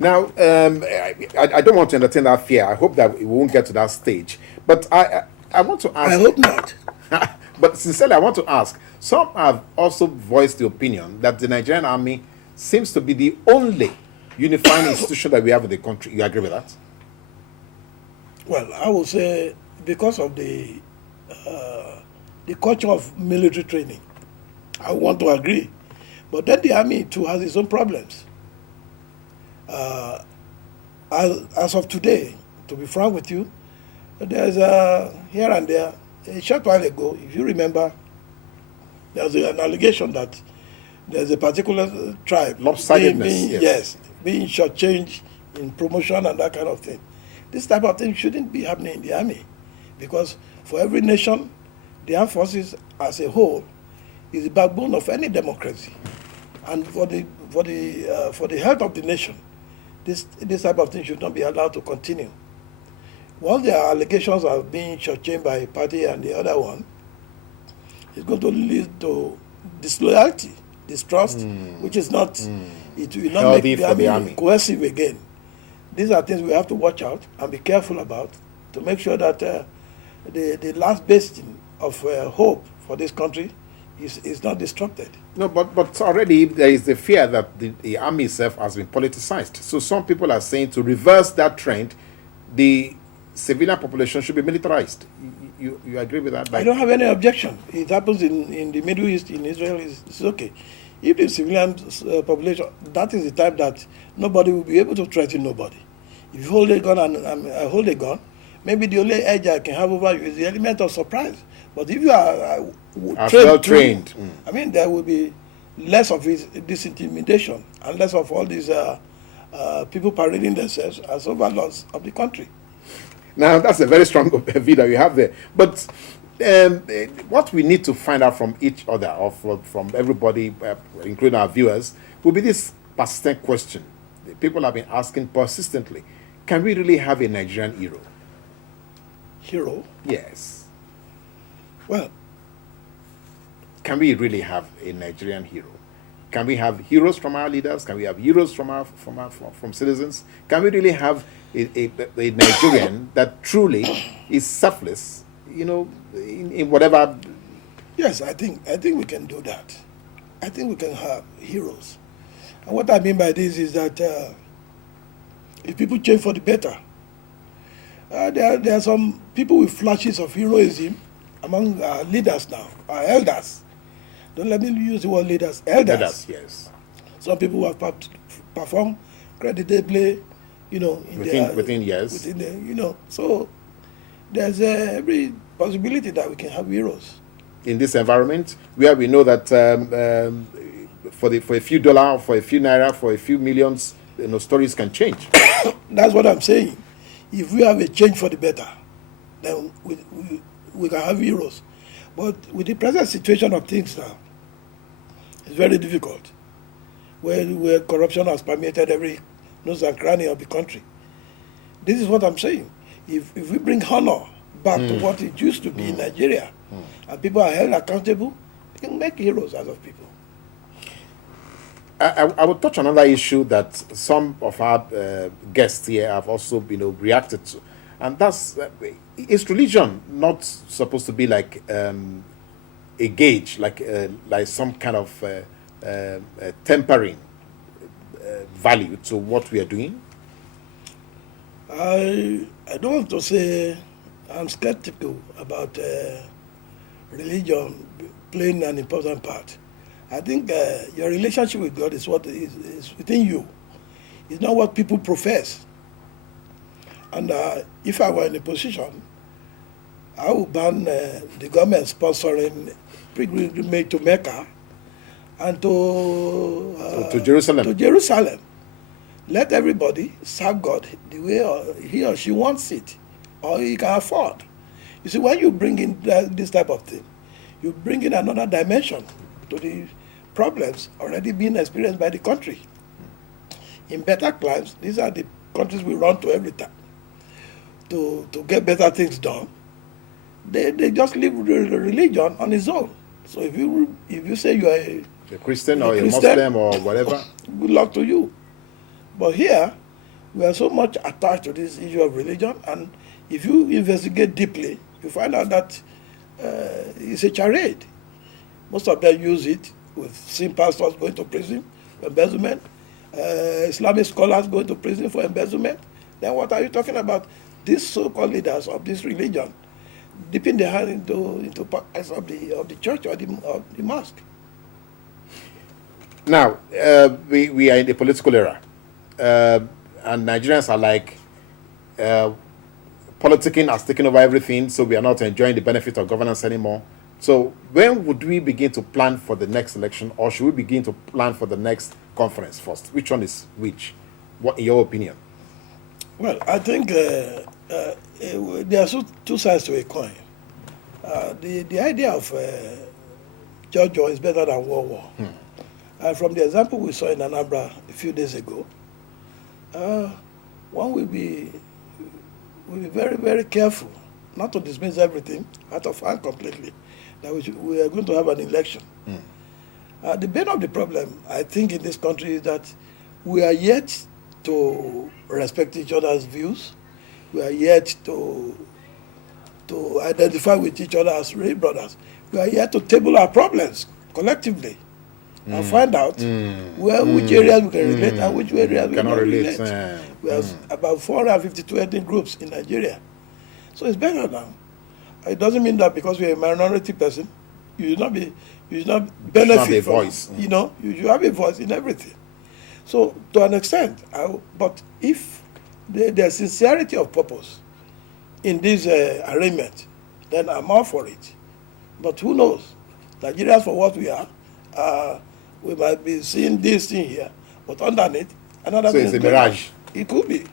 Now, I don't want to entertain that fear. I hope that we won't get to that stage. But I want to ask. I hope not. But sincerely, I want to ask. Some have also voiced the opinion that the Nigerian army seems to be the only unifying institution that we have in the country. You agree with that? Well, I would say because of the culture of military training, I want to agree. But then the army too has its own problems. As of today, to be frank with you, there's here and there, a short while ago, if you remember, there was an allegation that there's a particular tribe being shortchanged in promotion and that kind of thing. This type of thing shouldn't be happening in the army, because for every nation, the armed forces as a whole is the backbone of any democracy, and for the health of the nation, this type of thing should not be allowed to continue. Once there are allegations of being shortchanged by a party and the other one, it's going to lead to disloyalty, distrust, which is not, it will not healthy make the army cohesive again. These are things we have to watch out and be careful about to make sure that the last bastion of hope for this country is not disrupted. No, but already there is the fear that the army itself has been politicized. So some people are saying to reverse that trend, the civilian population should be militarized. You agree with that? I don't have any objection. It happens in the Middle East, in Israel, it's okay. If the civilian population, that is the time that nobody will be able to threaten nobody. If you hold a gun and I hold a gun, maybe the only edge I can have over you is the element of surprise. But if you are well trained, I mean, there will be less of this intimidation and less of all these people parading themselves as overlords of the country. Now, that's a very strong view that you have there. But what we need to find out from each other, or from everybody, including our viewers, will be this persistent question. People have been asking persistently, can we really have a Nigerian hero? Hero? Yes. Well, can we really have a Nigerian hero? Can we have heroes from our leaders? Can we have heroes from citizens? Can we really have a Nigerian that truly is selfless, in whatever? Yes, I think we can do that. I think we can have heroes. And what I mean by this is that if people change for the better, there are some people with flashes of heroism among our leaders now, our elders. Don't let me use the word leaders. Elders, yes. Some people who have performed creditably, within years. So there's every possibility that we can have heroes in this environment where we know that for a few dollars, for a few naira, for a few millions, stories can change. That's what I'm saying. If we have a change for the better, then we can have heroes. But with the present situation of things now, it's very difficult. Where corruption has permeated every nook and cranny of the country. This is what I'm saying. If we bring honor back to what it used to be in Nigeria, and people are held accountable, we can make heroes out of people. I will touch on another issue that some of our guests here have also reacted to, and that's is religion not supposed to be like a gauge, like some kind of tempering value to what we are doing? I don't want to say I'm skeptical about religion playing an important part. I think your relationship with God is what is within you. It's not what people profess. And if I were in a position, I would ban the government sponsoring pilgrimage to Mecca and to Jerusalem. To Jerusalem. Let everybody serve God the way he or she wants it, or he can afford. You see, when you bring in this type of thing, you bring in another dimension to the problems already being experienced by the country. In better climes, these are the countries we run to every time to get better things done. They just leave religion on its own. So if you say you are a Christian or a Muslim or whatever, good luck to you. But here, we are so much attached to this issue of religion, and if you investigate deeply, you find out that it's a charade. Most of them use it. We've seen pastors going to prison for embezzlement, Islamic scholars going to prison for embezzlement. Then what are you talking about? These so-called leaders of this religion dipping their hand into pockets of the church or the mosque. Now, we are in the political era, and Nigerians are like, politicking has taken over everything, so we are not enjoying the benefit of governance anymore. So when would we begin to plan for the next election, or should we begin to plan for the next conference first? Which one is which? What, in your opinion? Well, I think there are two sides to a coin. The idea of George is better than World War. And from the example we saw in Anambra a few days ago, one will be very, very careful not to dismiss everything out of hand completely, that we are going to have an election. The bane of the problem, I think, in this country is that we are yet to respect each other's views. We are yet to identify with each other as real brothers. We are yet to table our problems collectively and find out which areas we can relate and which areas we cannot relate. We have about 452 ethnic groups in Nigeria. So it's better now. It doesn't mean that because we're a minority person, you should not benefit from, voice. You should have a voice in everything. So to an extent, but if there's sincerity of purpose in this arrangement, then I'm all for it. But who knows? Nigerians, for what we are, we might be seeing this thing here, but underneath, another thing. So it's a mirage. It could be.